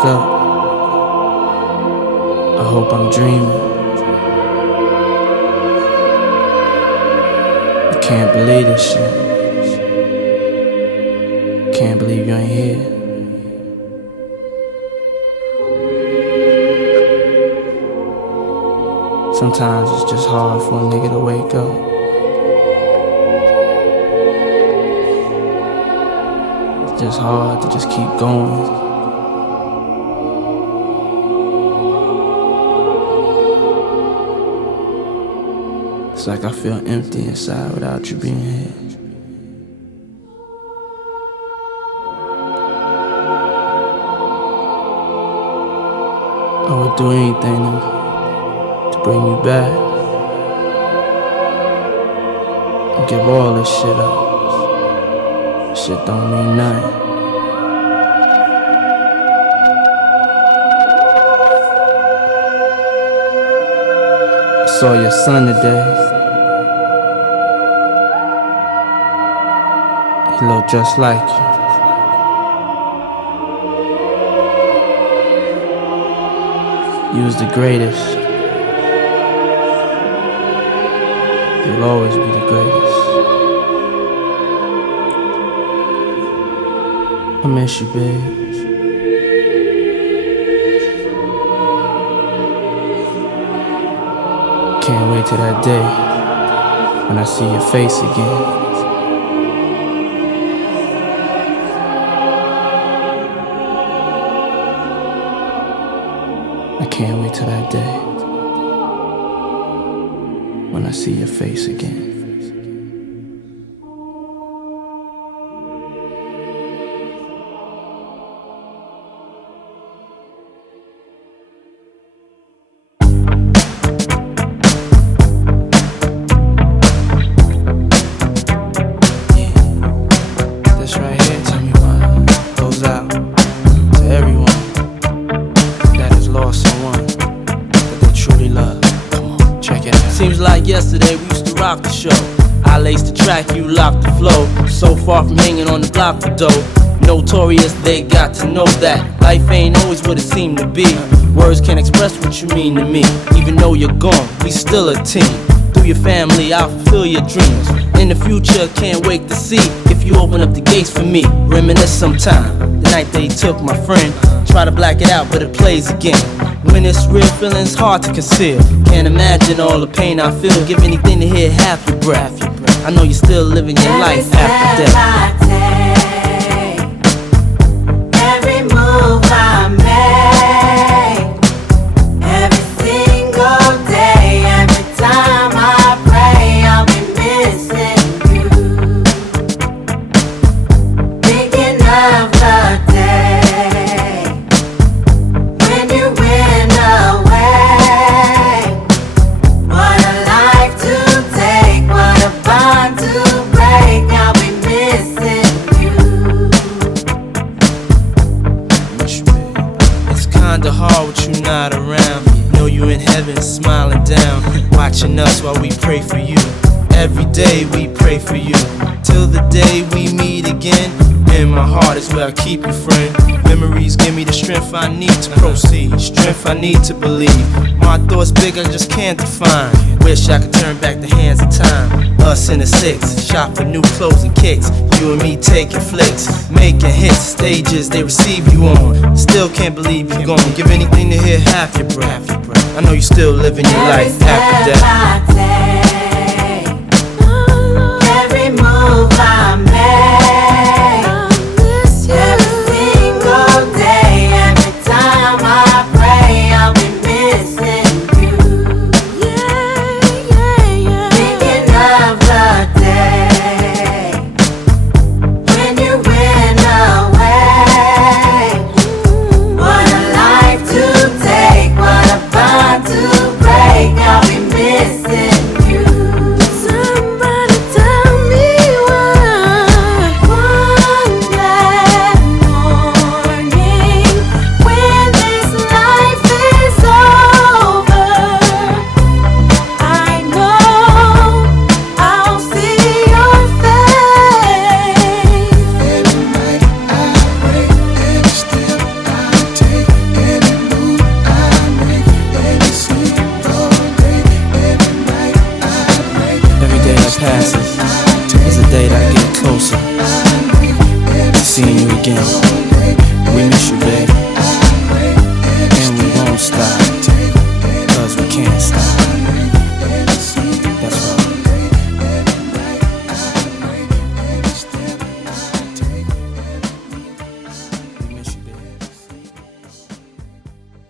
wake up, I hope I'm dreaming. I can't believe this shit. Can't believe you ain't here. Sometimes it's just hard for a nigga to wake up. It's just hard to just keep going. It's like I feel empty inside without you being here. I would do anything to bring you back and give all this shit up. Shit don't mean nothing. I saw your son today. He looked just like you. You was the greatest. You'll always be the greatest. I miss you, babe. Can't wait till that day when I see your face again. I can't wait till that day when I see your face again. This right here, tell me why, goes out to everyone that has lost someone that they truly love. Come on, check it out. Seems like yesterday we used to rock the show. I laced the track, you locked the flow. So far from hanging on the block for dough. Notorious, they got to know that life ain't always what it seemed to be. Words can't express what you mean to me. Even though you're gone, we still a team. Through your family, I'll fulfill your dreams. In the future, can't wait to see if you open up the gates for me. Reminisce sometime, the night they took my friend. Try to black it out, but it plays again. When it's real, feeling's hard to conceal. Can't imagine all the pain I feel. Give anything to hear half your breath. I know you're still living your life after death. Every move I make, every single day, every time I pray, I'll be missing you. Thinking of the day when you went away. What a life to take, what a bond to break. I'll be missing you. It's kinda hard with you not around. Know you in heaven smiling down, watching us while we pray for you. Every day we pray for you, till the day we meet again. In my heart is where I keep you, friend. Memories give me the strength I need to proceed, strength I need to believe. My thoughts big, I just can't define. Wish I could turn back the hands of time. Us in the six, shop for new clothes and kicks. You and me taking flicks, making hits, stages they receive you on. Still can't believe you're gone. Give anything to hear half your breath. I know you still living your life after death.